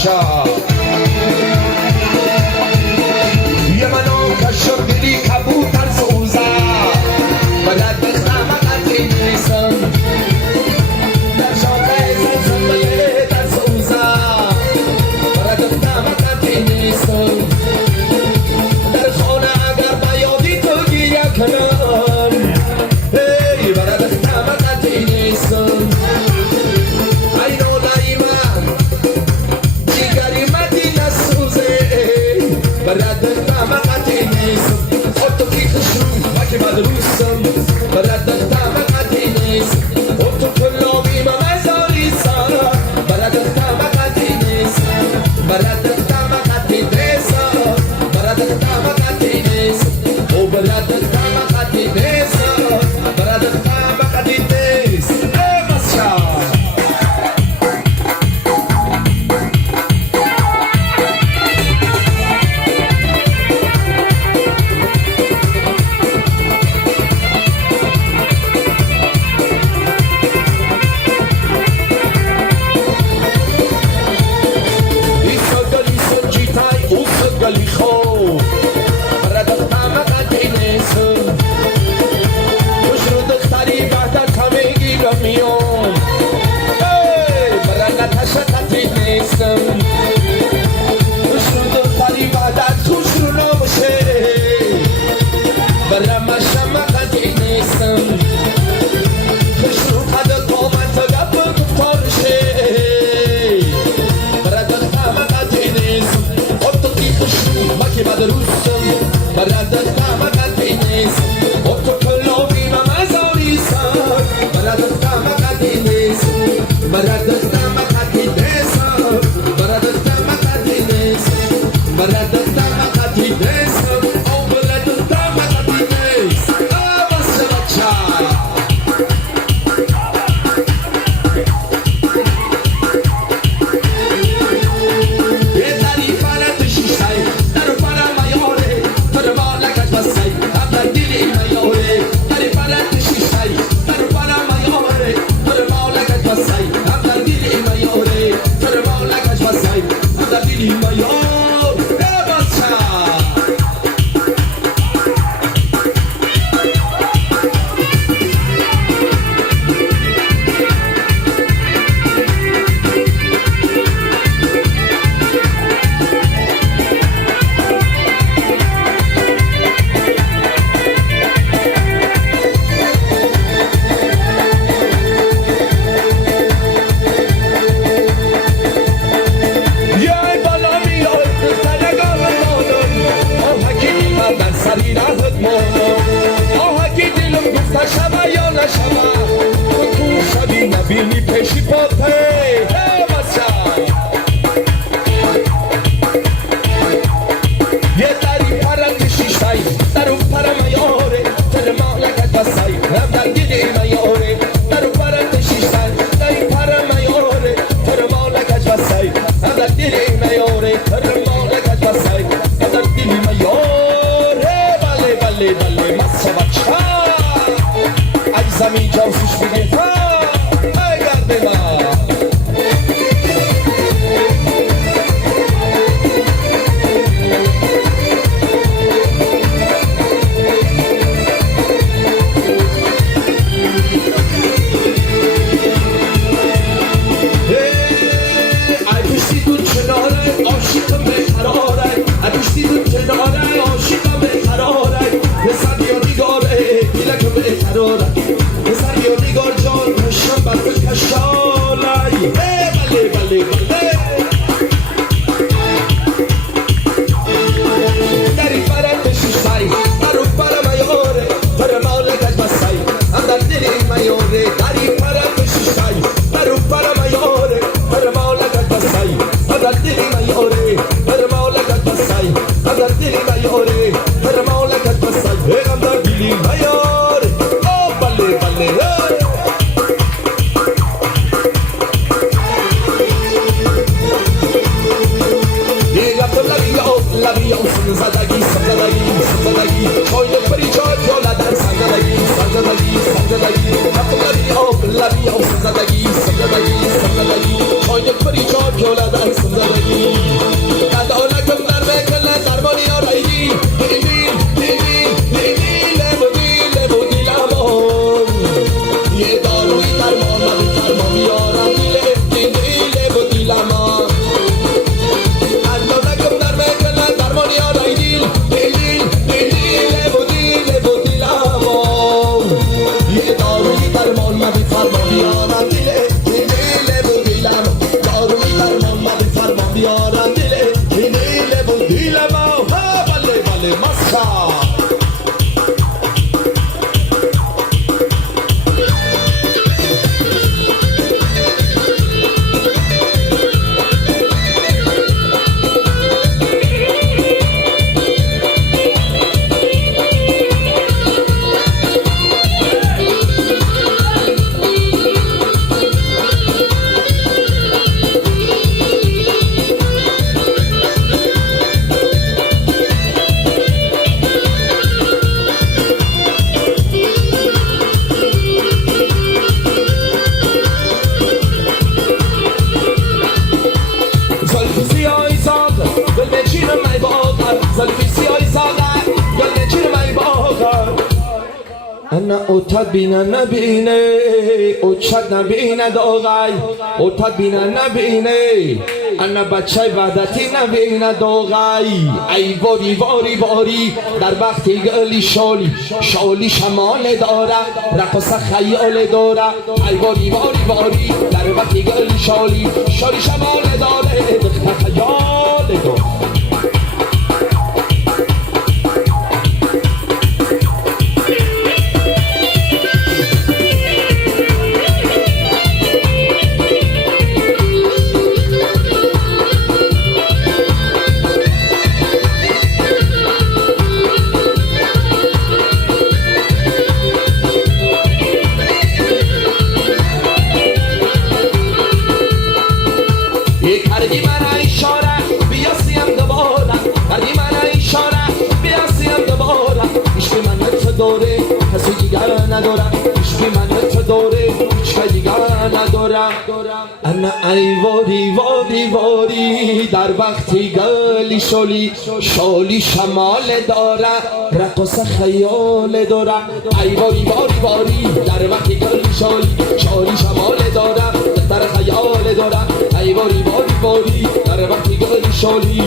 بچا یه منو کشم دلی کبوتر سوزا بلد بخمه قطعی نیستم در شاقه زنزنبله در سوزا بلد بخمه قطعی نیستم در خانه اگر بیادی تو گیه کنن هی بلد بخمه قطعی نیستم اینو دایما دیگری مدی نسوزه بلد بخمه قطعی نیستم خود تو کی خشون وکی مدروسم بلد بخمه قطعی نیستم خود تو کلابی ممزاری سارا بلد بخمه قطعی نیستم بلد بخمه قطعی نیستم بلد بخمه قطعی نیستم او بلد بخمه قطعی نیستم بلد بخمه قطعی نیست ای بسشا گلی خوب برای دخترم قدی نیستم خوش رو دختری بهتر کمیگی بمیام برای نتش قدی نیستم خوش رو دختری بهتر خوش رو نموشه برای مشم قدی نیستم خوش رو قدر قامت گفت گفتارشه برای دخترم قدی نیستم مکی مدروسم بلد بخمه قطعی نیست خود تو کلابی ممزاری سر بلد بخمه قطعی نیست بلد بخمه قطعی نیست بلد بخمه قطعی نیست بلد بخمه قطعی نیست او بلد بخمه قطعی نیست بس بچه نبینی پیشی پاپه یه دری پرم شیشتای در اون پرم یاره تر مالکت بسای هم در دیدی میاره در اون پرم شیشتای در این پرم یاره تر مالکت بسای هم در دیدی میاره تر مالکت بسای هم در دیدی میاره بله بله بله مسا بچه عجزمی جوسش بگه زندگی انا اوتاد بینا نبینه اوچاد نبینه دوغای اوتاد بینا نبینه انا بچه وعدتی نبینه دوغای ای واری واری واری در وقتی گلی شالی شالی شمال داره رقص خیال داره ای واری واری واری در وقتی گلی شالی شالی شمال داره دخت خیال داره کردی من اشاره بیا سیم دوباره کردی من اشاره بیا سیم دوباره عشق من تو داره کسی دیگر نداره عشق من تو داره هیچ دیگر نداره انا ای واری واری واری در وقتی گلی شالی شالی شمال داره رقص خیال داره ای واری واری واری در وقتی گلی شالی شالی شمال داره در خیال داره ای واری واری واری در وقتی گلی شالی